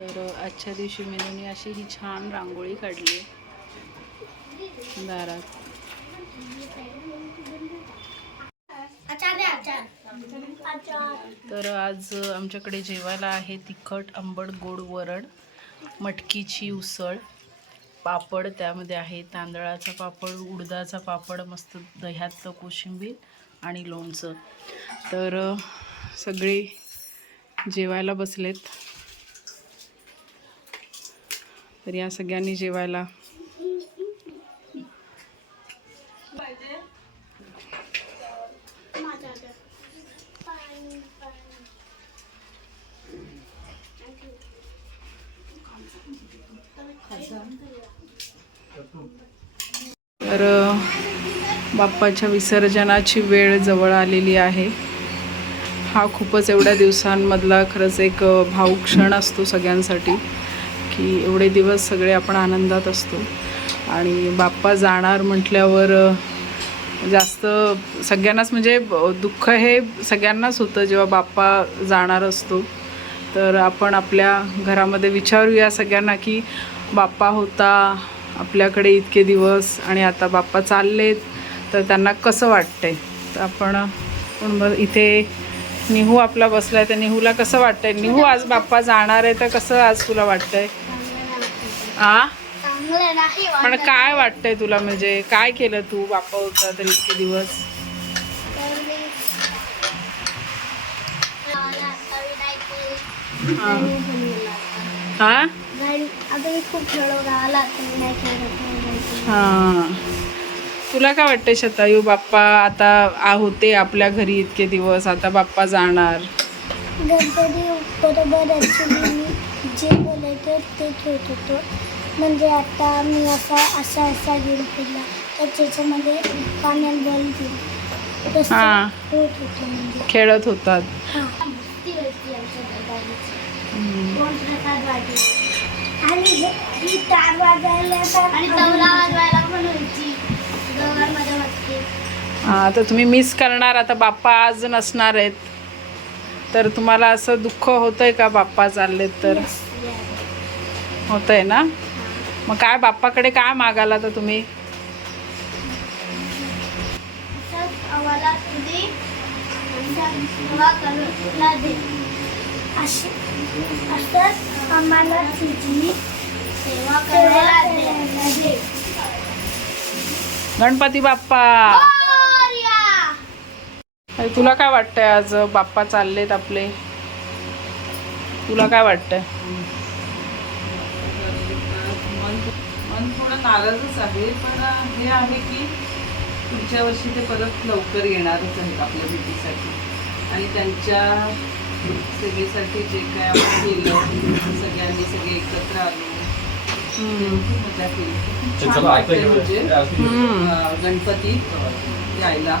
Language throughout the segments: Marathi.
तर आजच्या दिवशी मेनूने अशी ही छान रांगोळी काढली. दारात. तर आज आमच्याकडे जेवायला आहे तिखट आंबट गोड वरण मटकीची उसळ पापड त्यामध्ये आहे. तांदळाचा पापड उडदाचा पापड मस्त दह्यातलं कोशिंबीर आणि लोणचं. तर सगळे जेवायला बसलेत. तर या सगळ्यांनी जेवायला. तर बाप्पाच्या विसर्जनाची वेळ जवळ आलेली आहे. हा खूपच एवढ्या दिवसांमधला खरंच एक भाऊ क्षण असतो सगळ्यांसाठी. की एवढे दिवस सगळे आपण आनंदात असतो. आणि बाप्पा जाणार म्हटल्यावर जास्त सगळ्यांनाच म्हणजे ब- दुःख हे सगळ्यांनाच होतं जेव्हा बाप्पा जाणार असतो. तर आपण आपल्या घरामध्ये विचारूया सगळ्यांना की बाप्पा होता आपल्याकडे इतके दिवस आणि आता बाप्पा चाललेत तर त्यांना कसं वाटतंय? तर आपण पण इथे निहू आपला बसला आहे तर निहूला कसं वाटतंय? निहू आज बाप्पा जाणार आहे तर कसं आज तुला वाटतंय? आ? चांगलं नाही पण. काय वाटतंय तुला? म्हणजे काय केलं तू बाप्पा होता तर इतके दिवस? तर मी मला आता विनायक हा. गाणी बनवला आता. हा? गाणी आता मी खूप खेळवला आला आता विनायक गाणी. हा. तुला काय वाटतंय शतायू बाप्पा आता आ होते आपल्या घरी इतके दिवस? आता बाप्पा जाणार. गणपती बरोबर ॲक्च्युली मी जे बोलायचं ते खेळत होतो. म्हणजे आता मी असा असा असा गेम खेळला तर त्याच्यामध्ये पाण्यात बॉल गेला तसं हा. होत होतं म्हणजे. खेळत होतात. हां. मस्ती व्हायची आमच्या गाडीची हम्म. दोन प्रकार वाजले आणि हे ही तार वाजायला आणि तबला वाजवायला पण व्हायची दोघांमध्ये मस्ती. हा तर तुम्ही मिस करणार. आता बाप्पा आज नसणार आहेत. तर तुम्हाला असं दुःख होतंय का बाप्पा चाललेत तर? Yes, yeah. होतंय ना? मग काय बाप्पाकडे काय मागायला तर तुम्ही? गणपती बाप्पा! तुला काय वाटतंय आज बाप्पा चाललेत आपले? तुला काय वाटतंय मन मन थोडं नाराजच आहे. पण हे आहे की पुढच्या वर्षी ते परत लवकर येणारच आहेत आपल्या भेटीसाठी. आणि त्यांच्या सेवेसाठी जे काय आपण केलं सगळ्यांनी सगळे एकत्र आलो. मजा केली. छान म्हणजे गणपती यायला.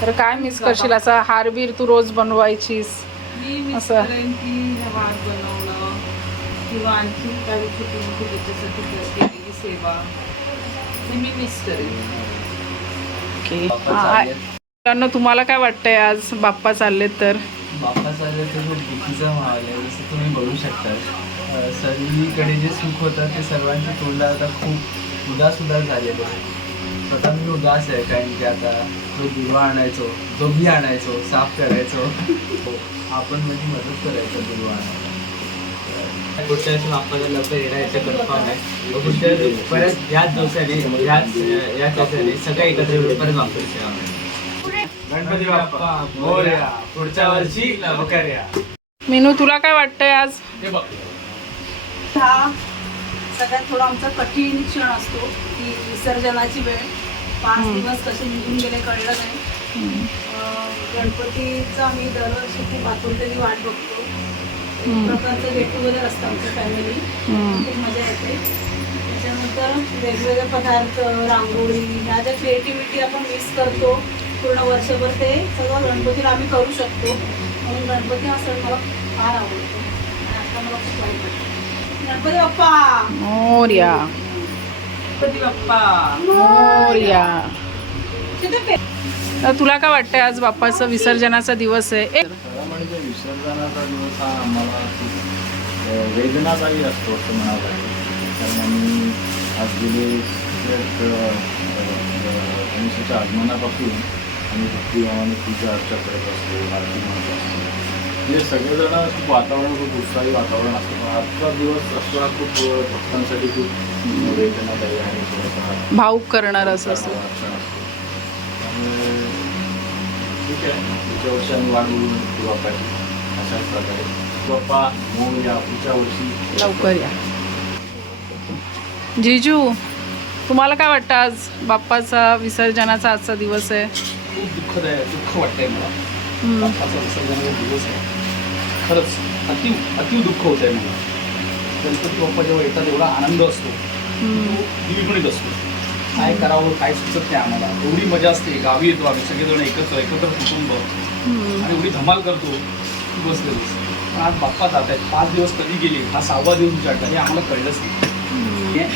तर काय मिस करशील? असा हारबीर तू रोज बनवायचीस. मी मिस असं. करेन की हार बनवणं. किंवा आणखी काही छोटी मोठी त्याच्यासाठी कर- केलेली सेवा हे मी मिस करेन. मुलांना तुम्हाला काय वाटतंय आज बाप्पा चाललेत तर? बाप्पा चालले तर खूप दुःखीचा माहोल आहे जसं तुम्ही बघू शकता. सर्वीकडे जे सुख होतं ते सर्वांच्या तोंडात आता खूप उदास उदास झालेलं आहे. स्वतः मी उदास आहे कारण की आता जो दिवा आणायचो जो बी आणायचो साफ करायचो हो, आपण माझी मदत करायचो दिवा आणायला. पुढच्या वर्षी बाप्पाला लवकर येणार याचं कन्फर्म आहे. व पुढच्या वेळी परत याच दिवसाने याच याच दिवसाने सगळे एकत्र येऊन परत गणपती बाप्पा मोरया पुढच्या वर्षी लवकर या मीनू तुला काय वाटतंय आज? हा सगळ्यात थोडा आमचा कठीण क्षण असतो की विसर्जनाची वेळ. पाच दिवस कसे निघून गेले कळलं नाही. अं, गणपतीचा आम्ही दरवर्षी खूप आतुरतेने वाट बघतो. प्रकारचं गेट टुगेदर असतं आमचं फॅमिली खूप मजा येते. त्याच्यानंतर वेगवेगळे पदार्थ रांगोळी ह्या ज्या क्रिएटिव्हिटी आपण मिस करतो पूर्ण वर्षभर ते सगळं गणपतीला आम्ही करू शकतो. म्हणून गणपती हा सण मला फार आवडतो. आता मला खूप वाईट गणपती बाप्पा! मोर्या. गणपती बाप्पा! मोर्या. तिथे पे- तर तुला काय वाटतंय आज बाप्पाचं विसर्जनाचा दिवस आहे? म्हणजे विसर्जनाचा दिवस हा आम्हाला खूप वेदनादायी असतो असं म्हणावं लागेल कारण आम्ही आज गेले गणेशाच्या आगमनापासून आम्ही भक्तिभावाने पूजा अर्चा करत असतो आरती म्हणत असतो. म्हणजे सगळेजण खूप वातावरण खूप उत्साही वातावरण असतं. पण आजचा दिवस असतो हा खूप भक्तांसाठी खूप वेदनादायी आणि थोडासा भाऊक करणार असं असतो. ठीक आहे. पुढच्या वर्षी आम्ही वाट बघू शकतो बाप्पाची अशाच प्रकारे. बाप्पा मोर या पुढच्या वर्षी. लवकर या. जिजू तुम्हाला काय वाटतं आज? बाप्पाचा विसर्जनाचा आजचा दिवस आहे. खूप दुःखद आहे दुःख वाटतंय मला. बाप्पाचा विसर्जनाचा दिवस आहे. खरंच अति अति दुःख होत आहे मला. गणपती बाप्पा जेव्हा येतात एवढा आनंद असतो. हम्म. तो द्विगुणित असतो. काय करावं काय सुचत नाही आम्हाला. एवढी मजा असते गावी येतो आम्ही सगळेजण एकत्र एकत्र कुटुंब. आणि एवढी धमाल करतो बस दिवस. पण आज बाप्पा जात आहेत पाच दिवस कधी गेले हा सहावा दिवस उजाडला हे आम्हाला कळलंच नाही.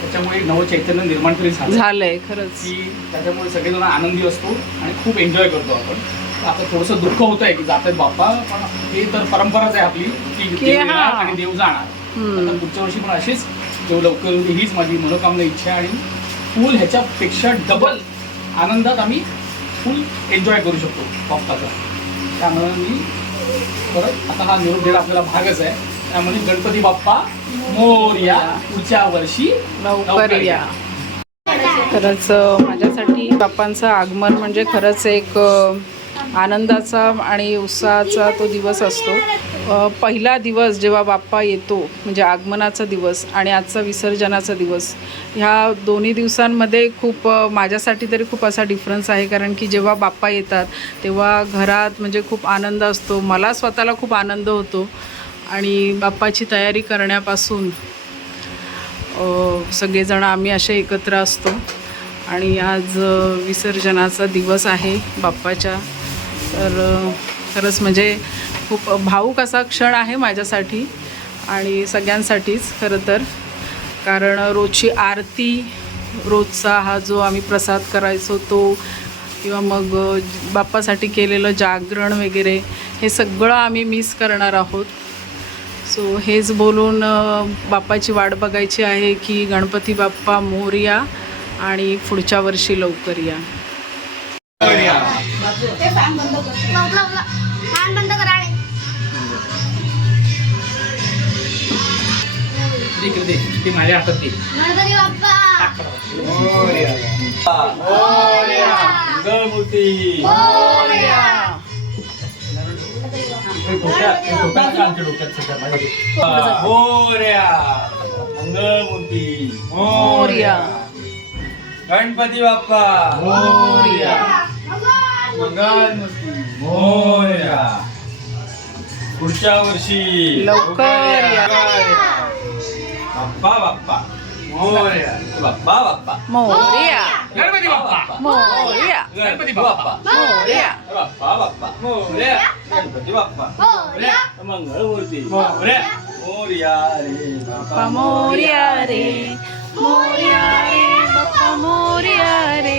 त्याच्यामुळे एक नवं चैतन्य निर्माण तरी झालं झालंय खरंच. की त्याच्यामुळे सगळेजण आनंदी असतो आणि खूप एन्जॉय करतो आपण. आता थोडंसं दुःख होत आहे की जात आहेत बाप्पा पण हे तर परंपराच आहे आपली की देव. आणि देव जाणार. आता पुढच्या वर्षी पण अशीच देव लवकर हीच माझी मनोकामना इच्छा आहे आणि फुल ह्याच्यापेक्षा डबल आनंदात आम्ही फुल एन्जॉय करू शकतो बाप्पाचा. त्यामुळे मी परत आता हा निरोप देणं आपल्याला भागच आहे. त्यामुळे गणपती बाप्पा मोरया पुढच्या वर्षी लवकर या. खरंच माझ्यासाठी बाप्पांचं आगमन म्हणजे खरंच एक आनंदाचा आणि उत्साहाचा तो दिवस असतो. पहिला दिवस जेव्हा बाप्पा येतो म्हणजे आगमनाचा दिवस आणि आजचा विसर्जनाचा दिवस ह्या दोन्ही दिवसांमध्ये खूप माझ्यासाठी तरी खूप असा डिफरन्स आहे. कारण की जेव्हा बाप्पा येतात तेव्हा घरात म्हणजे खूप आनंद असतो. मला स्वतःला खूप आनंद होतो. आणि बाप्पाची तयारी करण्यापासून सगळेजण आम्ही असे एकत्र असतो. आणि आज विसर्जनाचा दिवस आहे बाप्पाच्या. तर खरंच म्हणजे खूप भाऊक असा क्षण आहे माझ्यासाठी आणि सगळ्यांसाठीच खरं तर. कारण रोजची आरती रोजचा हा जो आम्ही प्रसाद करायचो तो किंवा मग बाप्पासाठी केलेलं जागरण वगैरे हे सगळं आम्ही मिस करणार आहोत. सो हेच बोलून बाप्पाची वाट बघायची आहे की गणपती बाप्पा मोरया आणि पुढच्या वर्षी लवकर या. फॅन बंद करा. रे. इकडे दे. ती माझ्या हातात दे. गणपती बाप्पा. मंगळमूर्ती मोरया. गणपती बाप्पा. मोरया. मंगळमूर्ती मोरया पुढच्या वर्षी लवकर या बाप्पा बाप्पा मोरया बाप्पा बाप्पा मोरया गणपती बाप्पा मोरया गणपती बाप्पा मोरया बाप्पा बाप्पा मोरया गणपती बाप्पा मोरया मंगळमूर्ती मोरया मोरया रे बाप्पा मोरया रे मोरया रे बाप्पा मोरया रे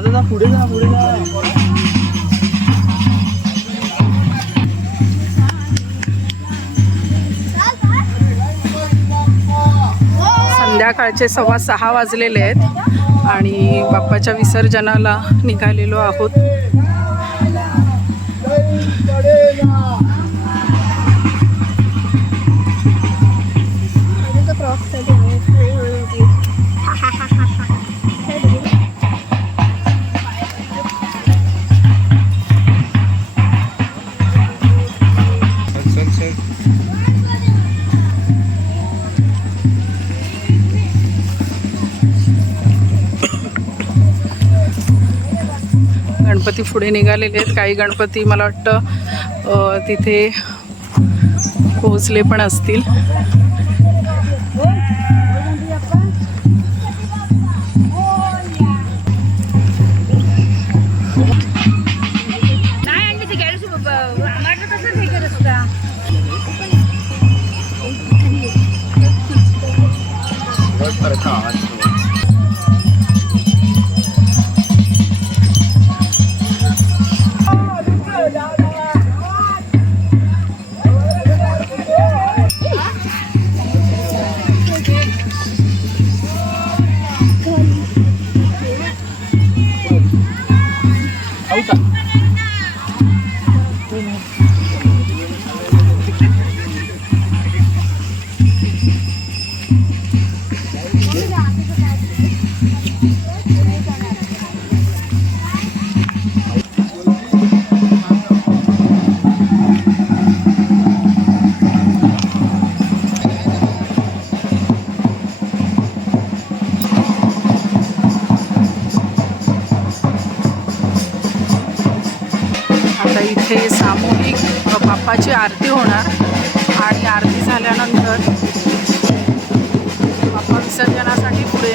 जा जा पुढे जा पुढे जा. संध्याकाळचे सव्वा सहा वाजलेले आहेत आणि बाप्पाच्या विसर्जनाला निघालेलो आहोत. पुढे निघालेले आहेत. काही गणपती मला वाटतं तिथे पोहोचले पण असतील. हे सामूहिक बाप्पाची आरती होणार. आणि आरती झाल्यानंतर बाप्पा विसर्जनासाठी पुढे.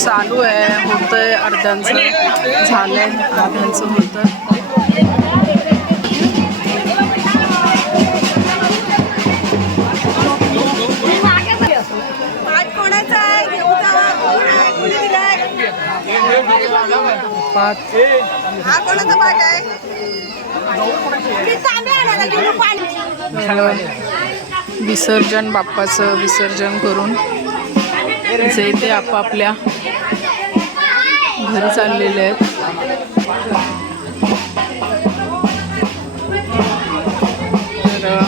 चालू आहे होतंय अर्ध्यांचं झालंय अर्ध्यांचं होतं पाच. विसर्जन बाप्पाचं विसर्जन करून. जे इथे आपापल्या घरी चाललेले आहेत. तर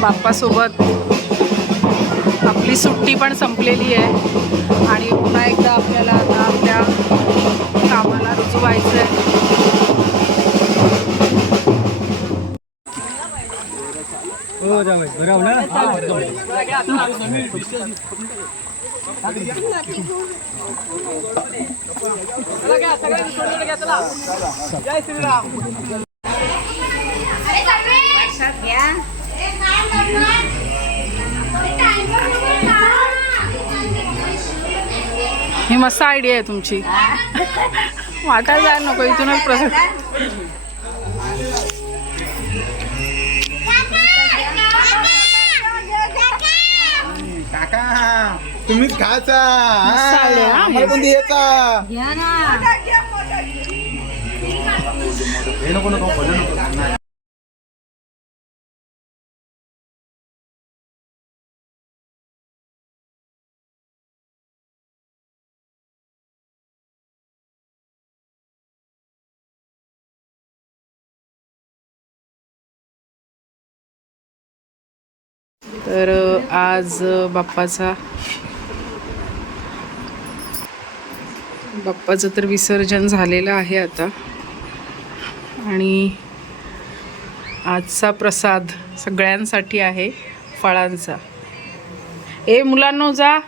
बाप्पासोबत आपली सुट्टी पण संपलेली आहे. आणि पुन्हा एकदा आपल्याला आता आपल्या कामाला रुजू व्हायचं आहे ही मस्त आयडिया आहे तुमची. वाटायला जायला नको इथूनच प्रसंग तुम्हीच खायचा. आम्हाला पण द्यायचा हे नको नको भलं नको. तर आज बाप्पाचा बाप्पाचं तर विसर्जन झालेलं आहे आता. आणि आजचा प्रसाद सगळ्यांसाठी आहे फळांचा. ए मुलांनो जा.